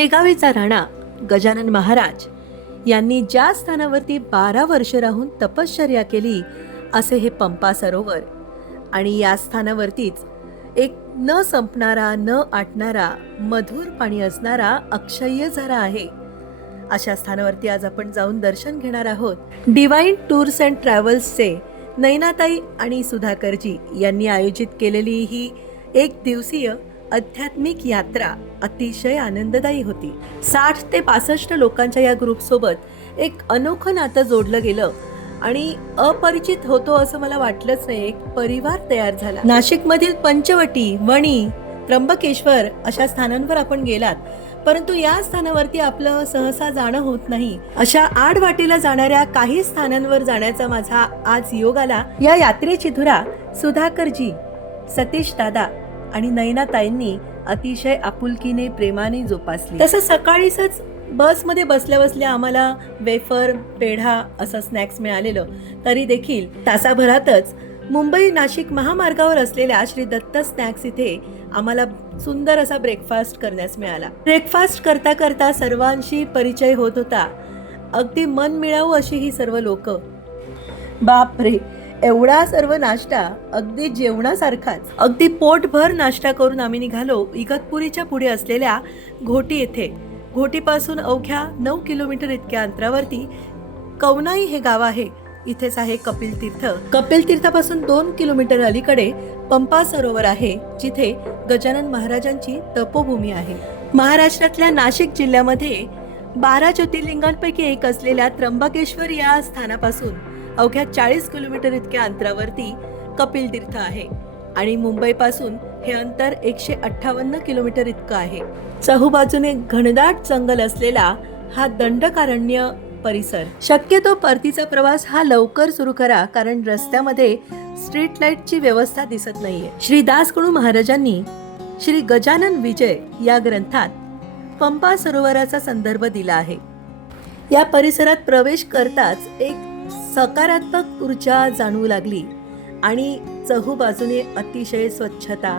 शेगावीचा राणा गजानन महाराज यांनी ज्या स्थानावरती बारा वर्ष राहून तपश्चर्या केली असे हे पंपा सरोवर. आणि या स्थानावरतीच एक न संपणारा न आटणारा मधुर पाणी असणारा अक्षय्य झरा आहे. अशा स्थानावरती आज आपण जाऊन दर्शन घेणार आहोत. डिवाइन टूर्स अँड ट्रॅव्हल्सचे नैनाताई आणि सुधाकरजी यांनी आयोजित केलेली ही एक दिवसीय आध्यात्मिक यात्रा अतिशय आनंददायी होती. साठ ते पासष्ट लोकांच्या या ग्रुपसोबत एक अनोखं नातं जोडलं गेलं आणि अपरिचित होतो असं मला वाटलंच नाही. एक परिवार तयार झाला. नाशिकमधील पंचवटी वणी त्र्यंबकेश्वर अशा स्थानांवर आपण गेलात. परंतु या स्थानावरती आपलं सहसा जाणं होत नाही. अशा आडवाटीला जाणाऱ्या काही स्थानांवर जाण्याचा माझा आज योग आला. या यात्रेची धुरा सुधाकरजी सतीश दादा आणि नयनाताईंनी अतिशय आपुलकीने प्रेमाने जोपासली. तसं सकाळीच बसमध्ये बसल्या बसल्या आम्हाला वेफर पेढा असं स्नॅक्स मिळालेलं. तरी देखील तासाभरातच मुंबई नाशिक महामार्गावर असलेल्या श्री दत्त स्नॅक्स इथे आम्हाला सुंदर असा ब्रेकफास्ट करण्यास मिळाला. ब्रेकफास्ट करता करता सर्वांशी परिचय होत होता. अगदी मन मिळावू अशी ही सर्व लोक. बापरे! एवढा सर्व नाश्ता अगदी जेवणासारखाच. अगदी पोटभर नाश्ता करून आम्ही निघालो इगतपुरीच्या पुढे असलेल्या घोटी येथे. घोटीपासून अवघ्या नऊ किलोमीटर इतक्या अंतरावरती कवनाई हे गाव आहे. इथेच आहे कपिल तीर्थ. कपिल तीर्थापासून दोन किलोमीटर अलीकडे पंपा सरोवर आहे जिथे गजानन महाराजांची तपोभूमी आहे. महाराष्ट्रातल्या नाशिक जिल्ह्यामध्ये बारा ज्योतिर्लिंगांपैकी एक असलेल्या त्र्यंबकेश्वर या स्थानापासून अवघ्या चाळीस किलोमीटर इतक्या अंतरावरती कपिल तीर्थ आहे. आणि मुंबईपासून हे अंतर एकशे अठ्ठावन्न किलोमीटर इतकं आहे. चहूबाजूने घनदाट जंगल असलेला हा दंडकारण्य परिसर. शक्यतो परतीचा प्रवास हा लवकर सुरू करा कारण रस्त्यामध्ये स्ट्रीट लाईटची व्यवस्था दिसत नाहीये. श्री दासकडू महाराजांनी श्री गजानन विजय या ग्रंथात पंपा सरोवराचा संदर्भ दिला आहे. या परिसरात प्रवेश करताच एक सकारात्मक ऊर्जा जाणवू लागली आणि चहूबाजूने अतिशय स्वच्छता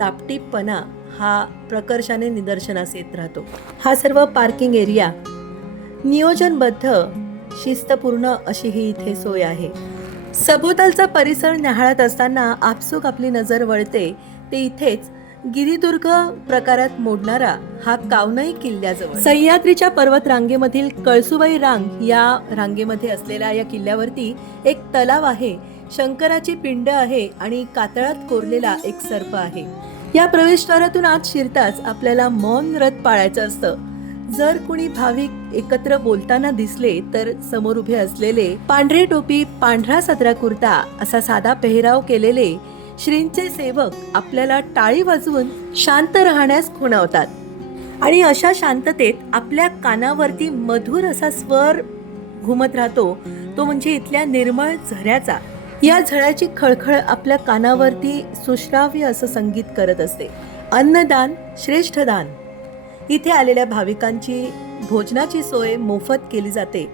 तापटीपणा हा प्रकर्षाने निदर्शनास येत राहतो. हा सर्व पार्किंग एरिया नियोजनबद्ध शिस्तपूर्ण अशी ही इथे सोय आहे. सभोवतालचा परिसर न्याहाळत असताना आपसूक आपली नजर वळते ते इथेच गिरिदुर्ग प्रकारात मोडणारा हा कावनाई किल्ल्याजवळ. सह्याद्रीच्या पर्वत रांगेमधील कळसुबाई रांग या रांगेमध्ये असलेल्या या किल्ल्यावरती एक तलाव आहे. शंकराची पिंड आहे आणि कातळात कोरलेला एक सर्प आहे. या प्रवेशद्वारातून आत शिरताच आपल्याला मौन रथ पाळायचं असतं. जर कुणी भाविक एकत्र बोलताना दिसले तर समोर उभे असलेले पांढरे टोपी पांढरा सदरा कुर्ता असा साधा पेहराव केलेले श्रींचे सेवक आपल्याला टाळी वाजवून शांत राहण्यास खुणावतात. आणि अशा शांततेत आपल्या कानावरती मधुर असा स्वर घुमत राहतो तो म्हणजे इथल्या निर्मळ झऱ्याचा. या झळ्याची खळखळ आपल्या कानावरती सुश्राव्य असं संगीत करत असते. अन्नदान श्रेष्ठ दान इथे आलेल्या भाविकांची भोजनाची सोय मोफत केली जाते.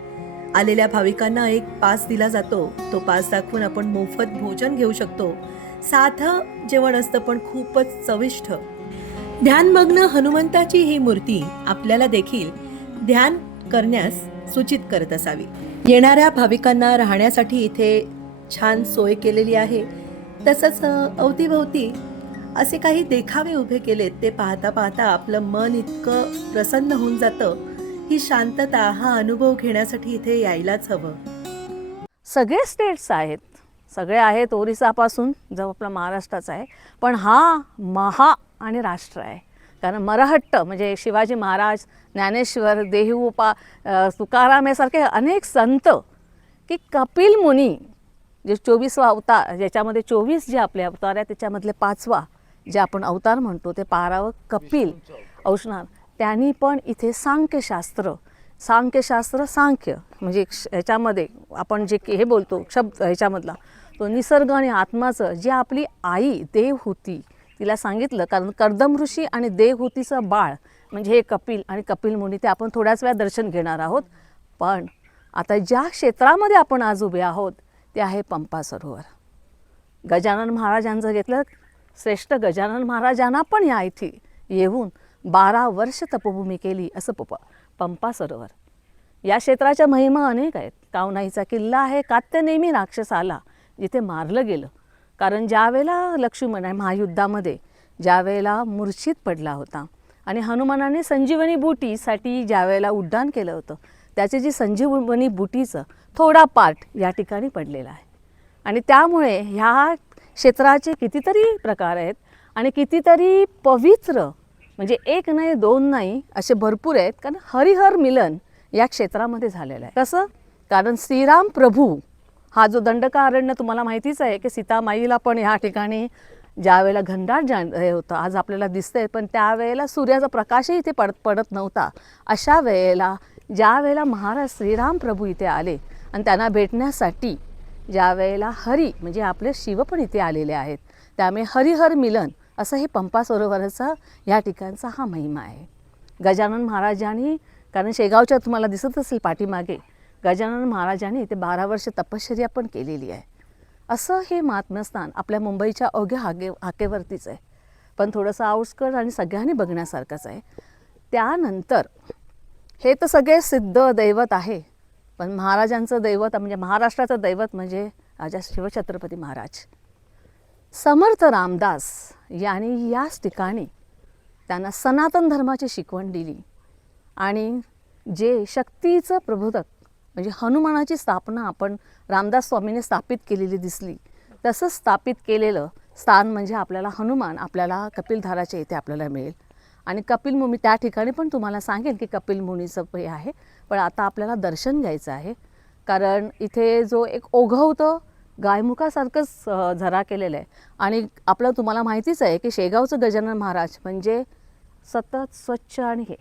आलेल्या भाविकांना एक पास दिला जातो. तो पास दाखवून आपण मोफत भोजन घेऊ शकतो. साधं जेवण असतं पण खूपच चविष्ट. ध्यानमग्न हनुमंताची ही मूर्ती आपल्याला देखील ध्यान करण्यास सूचित करत असावी. येणाऱ्या भाविकांना राहण्यासाठी इथे छान सोय केलेली आहे. तसंच अवतीभवती अवतीभोवती असे काही देखावे उभे केलेत ते पाहता पाहता आपलं मन इतकं प्रसन्न होऊन जातं. ही शांतता हा अनुभव घेण्यासाठी इथे यायलाच हवं. सगळे स्टेट्स आहेत. सगळे आहेत ओरिसापासून जो आपला महाराष्ट्राचा आहे. पण हा महा आणि राष्ट्र आहे. कारण मराहट्ट म्हणजे शिवाजी महाराज ज्ञानेश्वर देहूपा तुकाराम यासारखे अनेक संत की कपिल मुनी जे चोवीसवा अवतार ज्याच्यामध्ये चोवीस जे आपले अवतार आहे त्याच्यामधले पाचवा जे आपण अवतार म्हणतो ते पारावं कपिल औषणार त्यांनी पण इथे सांख्यशास्त्र सांख्यशास्त्र सांख्य म्हणजे ह्याच्यामध्ये आपण जे के- हे बोलतो शब्द ह्याच्यामधला. निसर्ग आणि आत्माचं जी आपली आई देव होती तिला सांगितलं कारण कर्दम ऋषी आणि देवहूतीचं बाळ म्हणजे हे कपिल आणि कपिल मुनी ते आपण थोड्याच वेळा दर्शन घेणार आहोत. पण आता ज्या क्षेत्रामध्ये आपण आज उभे आहोत ते आहे पंपा सरोवर. गजानन महाराजांचं घेतलं श्रेष्ठ गजानन महाराजांना पण या इथे येऊन बारा वर्ष तपभूमी केली असं पप पंपा सरोवर. या क्षेत्राच्या महिमा अनेक आहेत. कावनाईचा किल्ला आहे कात्यानेमी राक्षस आला जिथे मारलं गेलं. कारण ज्यावेळेला लक्ष्मण आहे महायुद्धामध्ये ज्यावेळेला मूर्छित पडला होता आणि हनुमानाने संजीवनी बुटीसाठी ज्यावेळेला उड्डाण केलं होतं त्याचे जी संजीवनी बुटीचं थोडा पार्ट या ठिकाणी पडलेला आहे. आणि त्यामुळे ह्या क्षेत्राचे कितीतरी प्रकार आहेत आणि कितीतरी पवित्र म्हणजे एक नाही दोन नाही असे भरपूर आहेत. कारण हरिहर मिलन या क्षेत्रामध्ये झालेलं आहे. कसं? कारण श्रीराम प्रभू हा जो दंडकारण्य तुम्हाला माहितीच आहे की सीतामाईला पण ह्या ठिकाणी ज्यावेळेला घनदाट जा हे होतं आज आपल्याला दिसतंय पण त्यावेळेला सूर्याचा प्रकाशही इथे पडत पडत नव्हता. अशा वेळेला ज्या वेळेला महाराज श्रीराम प्रभू इथे आले आणि त्यांना भेटण्यासाठी ज्या वेळेला हरी म्हणजे आपले शिव पण इथे आलेले आहेत त्यामुळे हरिहर मिलन असं हे पंपा सरोवराचा या ठिकाणचा हा महिमा आहे. गजानन महाराजांनी कारण शेगावच्या तुम्हाला दिसत असेल पाठीमागे गजानन महाराजांनी इथे बारा वर्ष तपश्चर्या पण केलेली आहे. असं हे महात्म्यस्थान आपल्या मुंबईच्या अवघ्या हाके हाकेवरतीच आहे. पण थोडंसं आउटस्कट आणि सगळ्यांनी बघण्यासारखंच आहे. त्यानंतर हे तर सगळे सिद्ध दैवत आहे. पण महाराजांचं दैवत म्हणजे महाराष्ट्राचं दैवत म्हणजे राजा शिवछत्रपती महाराज. समर्थ रामदास यांनी याच ठिकाणी त्यांना सनातन धर्माची शिकवण दिली. आणि जे शक्तीचं प्रबोधक म्हणजे हनुमानाची स्थापना आपण रामदास स्वामीने स्थापित केलेली दिसली. तसंच स्थापित केलेलं स्थान म्हणजे आपल्याला हनुमान आपल्याला कपिलधाराच्या इथे आपल्याला मिळेल. आणि कपिल मुनी त्या ठिकाणी पण तुम्हाला सांगेल की कपिल मुनीचं हे आहे पण आता आपल्याला दर्शन घ्यायचं आहे. कारण इथे जो एक ओघवतं गायमुखासारखंच झरा केलेलं आहे. आणि आपलं तुम्हाला माहितीच आहे की शेगावचं गजानन महाराज म्हणजे सतत स्वच्छ आणि हे.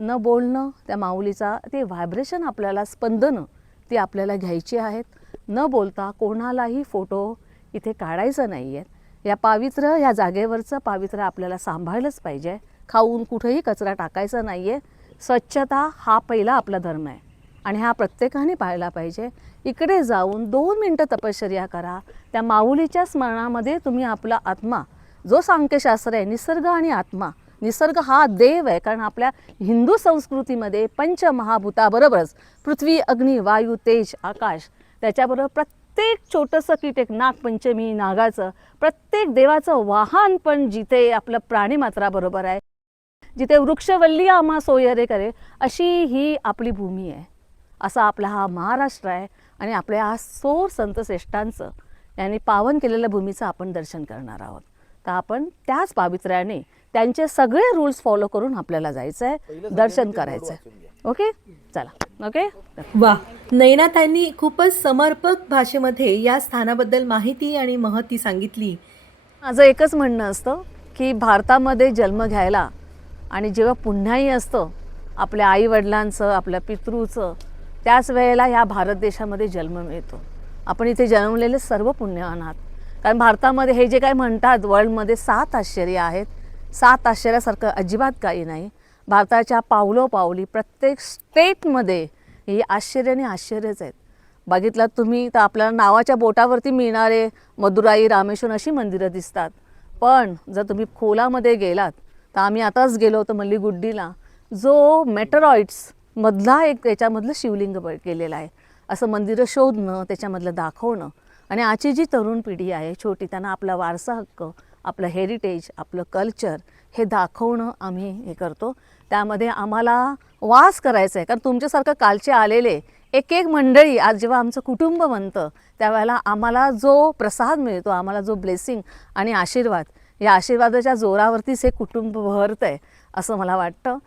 न बोलणं त्या माऊलीचा ते व्हायब्रेशन आपल्याला स्पंदनं ती आपल्याला घ्यायची आहेत. न बोलता कोणालाही फोटो इथे काढायचं नाही आहे या पावित्र्य या जागेवरचं पावित्र्य आपल्याला सांभाळलंच पाहिजे. खाऊन कुठेही कचरा टाकायचा नाही आहे स्वच्छता हा पहिला आपला धर्म आहे. आणि हा प्रत्येकाने पाळला पाहिजे. इकडे जाऊन दोन मिनटं तपश्चर्या करा. त्या माऊलीच्या स्मरणामध्ये तुम्ही आपला आत्मा जो सांख्यशास्त्र आहे निसर्ग आणि आत्मा निसर्ग हा देव आहे कारण आपल्या हिंदू संस्कृतीमध्ये पंचमहाभूताबरोबरच पृथ्वी अग्नी वायू तेज आकाश त्याच्याबरोबर प्रत्येक छोटंसं कीटक नागपंचमी नागाचं प्रत्येक देवाचं वाहन पण जिथे आपलं प्राणीमात्राबरोबर आहे. जिथे वृक्षवल्ली आम्हा सोयरे करे अशी ही आपली भूमी आहे. असा आपला हा महाराष्ट्र आहे आणि आपल्या हा सोर संत श्रेष्ठांचं यांनी पावन केलेल्या भूमीचं आपण दर्शन करणार आहोत. तर आपण त्याच पावित्र्याने त्यांचे सगळे रूल्स फॉलो करून आपल्याला जायचं आहे दर्शन करायचं आहे ओके चला. ओके वा. नैनाताईंनी खूपच समर्पक भाषेमध्ये या स्थानाबद्दल माहिती आणि महती सांगितली. माझं एकच म्हणणं असतं की भारतामध्ये जन्म घ्यायला आणि जेव्हा पुन्हाही असतं आपल्या आईवडिलांचं आपल्या पितृचं त्याच वेळेला ह्या भारत देशामध्ये जन्म मिळतो. आपण इथे जन्मलेले सर्व पुण्यवान आहात. कारण भारतामध्ये हे जे काय म्हणतात वर्ल्डमध्ये सात आश्चर्य आहेत. सात आश्चर्यासारखं अजिबात काही नाही. भारताच्या पावलोपावली प्रत्येक स्टेटमध्ये ही आश्चर्य आणि आश्चर्यच आहेत. बघितलात तुम्ही तर आपल्याला नावाच्या बोटावरती मिळणारे मदुराई रामेश्वर अशी मंदिरं दिसतात. पण जर तुम्ही खोलामध्ये गेलात तर आम्ही आताच गेलो होतो मल्लीगुड्डीला. जो मेटरॉइड्स मधला एक त्याच्यामधलं शिवलिंग ब- केलेलं आहे. असं मंदिरं शोधणं त्याच्यामधलं दाखवणं. आणि आजची जी तरुण पिढी आहे छोटी त्यांना आपला वारसा हक्क आपलं हेरिटेज आपलं कल्चर हे दाखवणं आम्ही हे करतो. त्यामध्ये आम्हाला वास करायचा आहे. कारण तुमच्यासारखं कालचे आलेले एक एक मंडळी आज जेव्हा आमचं कुटुंब बनतं त्यावेळेला आम्हाला जो प्रसाद मिळतो आम्हाला जो ब्लेसिंग आणि आशीर्वाद या आशीर्वादाच्या जोरावरतीच हे कुटुंब भरतं आहे असं मला वाटतं.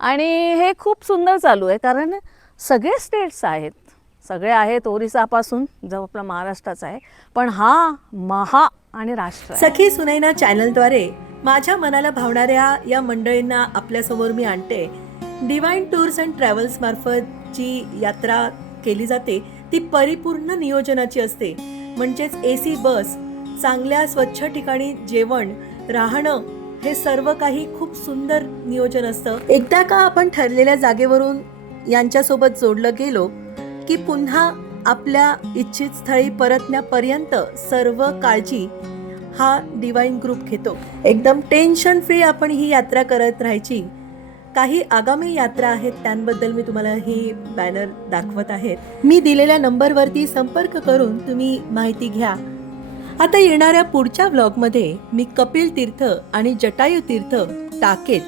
आणि हे खूप सुंदर चालू आहे कारण सगळे स्टेट्स आहेत. सगळे आहेत ओरिसापासून जो आपला महाराष्ट्राचा आहे. पण हा महा आणि राष्ट्र सखी सुनैना चॅनलद्वारे माझ्या मनाला भावणाऱ्या या मंडळींना आपल्यासमोर मी आणते. डिवाइन टूर्स अँड ट्रॅव्हल्स मार्फत जी यात्रा केली जाते ती परिपूर्ण नियोजनाची असते. म्हणजेच ए सी बस चांगल्या स्वच्छ ठिकाणी जेवण राहणं हे सर्व काही खूप सुंदर नियोजन असतं. एकदा का आपण ठरलेल्या जागेवरून यांच्यासोबत जोडलं गेलो की पुन्हा आपल्या इच्छित स्थळी परतण्यापर्यंत सर्व काळजी हा डिवाईन ग्रुप घेतो. एकदम टेन्शन फ्री आपण ही यात्रा करत राहायची. काही आगामी यात्रा आहेत त्यांबद्दल मी तुम्हाला ही बॅनर दाखवत आहेत मी दिलेल्या नंबरवरती संपर्क करून तुम्ही माहिती घ्या. आता येणाऱ्या पुढच्या व्लॉगमध्ये मी कपिल तीर्थ आणि जटायू तीर्थ टाकेत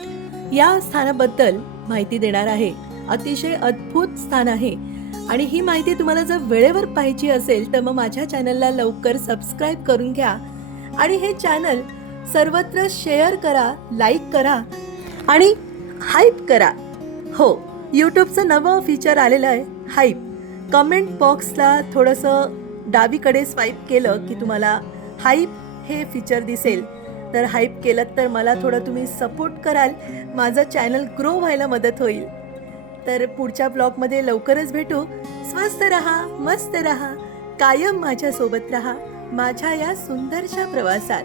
या स्थानाबद्दल माहिती देणार आहे. अतिशय अद्भुत स्थान आहे. आणि ही माहिती तुम्हाला जर वेळेवर पाहिजे असेल तर मग माझ्या चॅनलला लवकर सबस्क्राईब करून घ्या. आणि हे चॅनल सर्वत्र शेअर करा लाईक करा आणि हाईप करा. हो यूट्यूबचं नवं फीचर आलेलं आहे हाईप. कमेंट बॉक्सला थोडंसं डावीकडे स्वाईप केलं की तुम्हाला हाईप हे फीचर दिसेल. तर हाईप केलं तर मला थोडं तुम्ही सपोर्ट कराल. माझं चॅनल ग्रो व्हायला मदत होईल. तर पुढच्या ब्लॉगमध्ये लवकरच भेटू. स्वस्त रहा मस्त रहा कायम माझ्यासोबत रहा माझ्या या सुंदरशा प्रवासात.